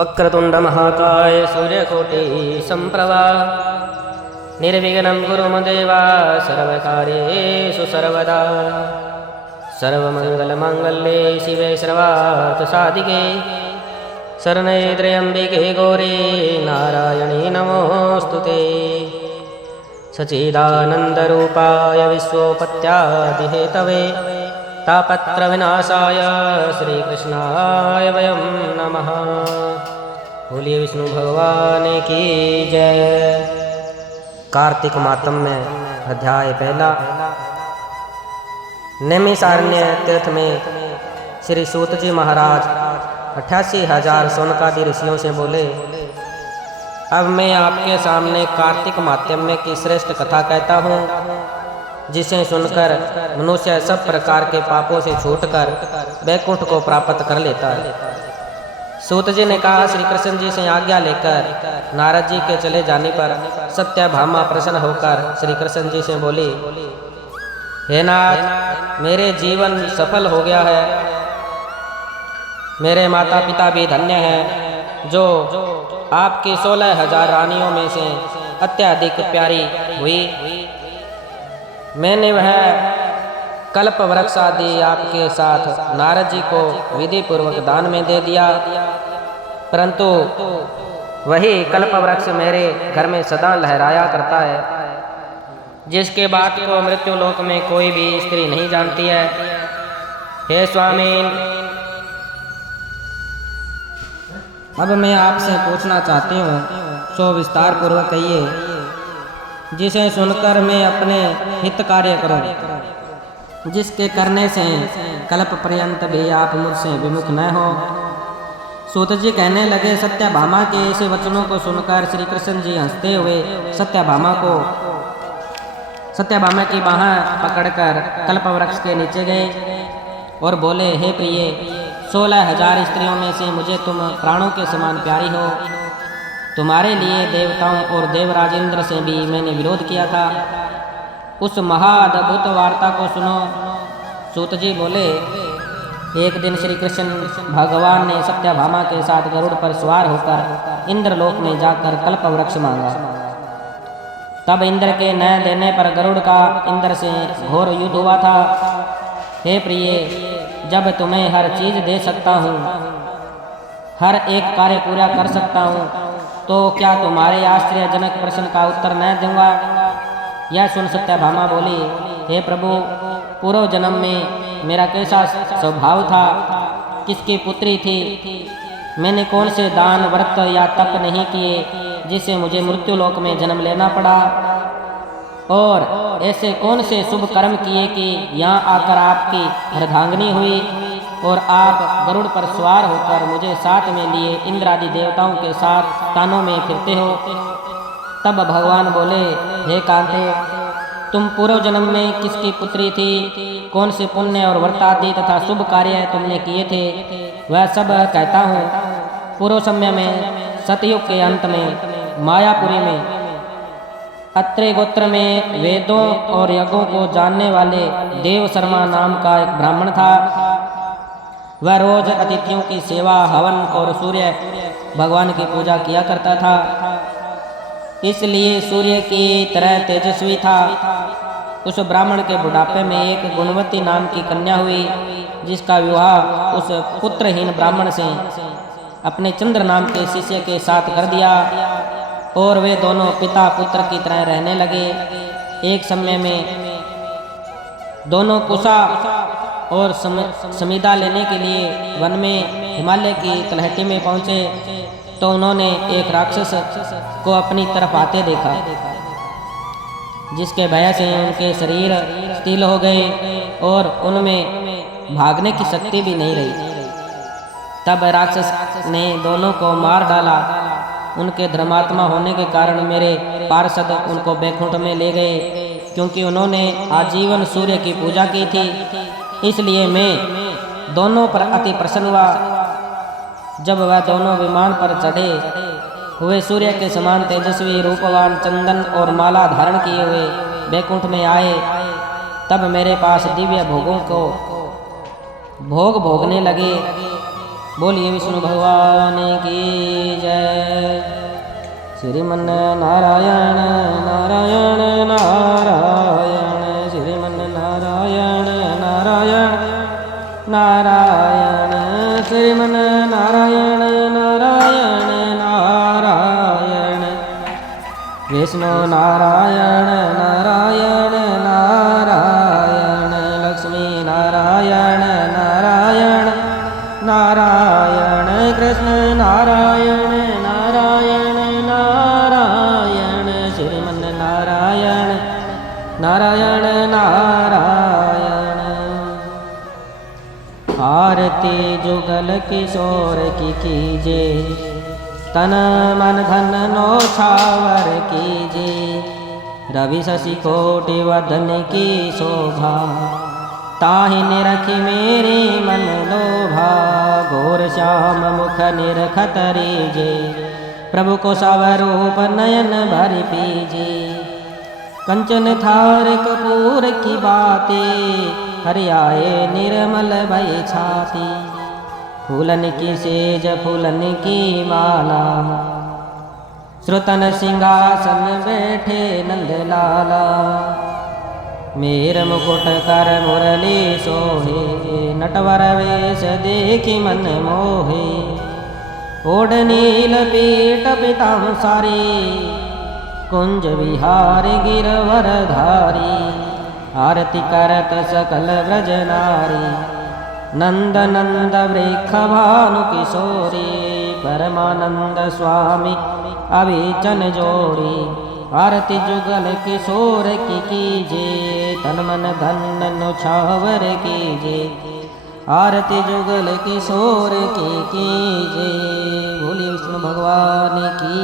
वक्रतुंड महाकाय सूर्यकोटि संप्रभा निर्विघ्नं कुरु मम देवा सर्वकार्येषु सर्वदा सर्वमंगलमांगल्ये शिवे सर्वार्थसाधिके शरण्ये त्र्यंबिके गौरी नारायणी नमोस्तुते सच्चिदानन्दरूपाय विश्वोपत्यादिहेतवे तापत्रविनाशाय श्रीकृष्णाय वयं नमः। बोलिए विष्णु भगवान की जय। कार्तिक मातम्य अध्याय पहला। नैमिषारण्य तीर्थ में श्री सूत जी महाराज 88,000 शौनकादि ऋषियों से बोले, अब मैं आपके सामने कार्तिक मातम्य की श्रेष्ठ कथा कहता हूँ, जिसे सुनकर मनुष्य सब प्रकार के पापों से छूटकर वैकुंठ को प्राप्त कर लेता है। सूत जी ने कहा, श्री कृष्ण जी से आज्ञा लेकर नारद जी के चले जाने पर सत्यभामा प्रसन्न होकर श्री कृष्ण जी से बोली, हे नाथ, मेरे जीवन सफल हो गया है। मेरे माता पिता भी धन्य हैं, जो आपकी 16,000 रानियों में से अत्यधिक प्यारी हुई। मैंने वह कल्प वृक्ष आदि आपके साथ नारद जी को विधि पूर्वक दान में दे दिया, परंतु वही कल्प वृक्ष मेरे घर में सदा लहराया करता है, जिसके बात को मृत्यु लोक में कोई भी स्त्री नहीं जानती है। हे स्वामी, अब मैं आपसे पूछना चाहती हूँ, सो विस्तार पूर्वक कहिए, जिसे सुनकर मैं अपने हित कार्य करूं, जिसके करने से कल्प पर्यंत भी आप मुझसे विमुख न हो। सूत जी कहने लगे, सत्यभामा के ऐसे वचनों को सुनकर श्री कृष्ण जी हंसते हुए सत्यभामा की बाह पकड़कर कल्प वृक्ष के नीचे गए और बोले, हे प्रिय, 16,000 स्त्रियों में से मुझे तुम प्राणों के समान प्यारी हो। तुम्हारे लिए देवताओं और देवराज इंद्र से भी मैंने विरोध किया था। उस महाअद्भुत वार्ता को सुनो। सूत जी बोले, एक दिन श्री कृष्ण भगवान ने सत्यभामा के साथ गरुड़ पर सवार होकर इंद्रलोक में जाकर कल्प वृक्ष मांगा। तब इंद्र के न देने पर गरुड़ का इंद्र से घोर युद्ध हुआ था। हे प्रिय, जब तुम्हें हर चीज दे सकता हूँ, हर एक कार्य पूरा कर सकता हूँ, तो क्या तुम्हारे आश्चर्यजनक प्रश्न का उत्तर न दूंगा? यह सुन सत्यभामा बोली, हे प्रभु, पूर्व जन्म में मेरा कैसा स्वभाव था, किसकी पुत्री थी, मैंने कौन से दान व्रत या तप नहीं किए जिससे मुझे मृत्यु लोक में जन्म लेना पड़ा, और ऐसे कौन से शुभ कर्म किए कि यहाँ आकर आपकी अर्धांगिनी हुई और आप गरुड़ पर सवार होकर मुझे साथ में लिए इंद्रादि देवताओं के साथ तानों में फिरते हो। तब भगवान बोले, हे कांते, तुम पूर्व जन्म में किसकी पुत्री थी, कौन से पुण्य और व्रत आदि तथा शुभ कार्य तुमने किए थे, वह सब कहता हूँ। पूर्व समय में सतयुग के अंत में मायापुरी में अत्रे गोत्र में वेदों और यज्ञों को जानने वाले देव शर्मा नाम का एक ब्राह्मण था। वह रोज अतिथियों की सेवा, हवन और सूर्य भगवान की पूजा किया करता था, इसलिए सूर्य की तरह तेजस्वी था। उस ब्राह्मण के बुढ़ापे में एक गुणवती नाम की कन्या हुई, जिसका विवाह उस पुत्रहीन ब्राह्मण से अपने चंद्र नाम के शिष्य के साथ कर दिया, और वे दोनों पिता पुत्र की तरह रहने लगे। एक समय में दोनों कुशा और समिधा लेने के लिए वन में हिमालय की तलहटी में पहुंचे, तो उन्होंने एक राक्षस को अपनी तरफ आते देखा, जिसके भय से उनके शरीर स्थिर हो गए और उनमें भागने की शक्ति भी नहीं रही। तब राक्षस ने दोनों को मार डाला। उनके धर्मात्मा होने के कारण मेरे पार्षद उनको बैकुंठ में ले गए, क्योंकि उन्होंने आजीवन सूर्य की पूजा की थी। इसलिए मैं दोनों पर अति प्रसन्न हुआ। जब वह दोनों विमान पर चढ़े हुए सूर्य के समान तेजस्वी रूपवान चंदन और माला धारण किए हुए बैकुंठ में आए, तब मेरे पास दिव्य भोगों को भोग भोगने लगे। बोलिए विष्णु भगवान की जय। श्रीमन नारायण नारायण नारायण, श्रीमन नारायण नारायण नारायण, श्रीमन नारायण नारायण नारायण, विष्णु नारायण नारायण नारायण, लक्ष्मी नारायण नारायण नारायण, कृष्ण नारायण नारायण नारायण, श्रीमन नारायण नारायण नारायण। आरती जुगल किशोर की कीजे, तन मन धन नौछावर कीजे, रवि शशि कोटि वदन की शोभा, ताहि निरखि मेरे मन लोभा, घोर श्याम मुख निरखत रीजे, प्रभु को सवरूप नयन भरि पीजे, कंचन थार कपूर की बातें, हरियाए निर्मल भय छाती, फूलन की सेज फूलन की माला, श्रुतन सिंहासन बैठे नंद लाला, मेर मुकुट कर मुरली सोहे, नटवर वेश देखी मन मोहे, ओढ़ नील पीठ पिताम सारी, कुंज विहार गिरवर धारी, आरती करत सकल व्रज नारी, नंद नंद वृक्ष भानु किशोरी, परमानंद स्वामी अभिचन जोरी, आरती जुगल किशोर की कीजे, तन मन धन नौछावर कीजे, आरती जुगल किशोर की कीजे। बोलिए विष्णु भगवान की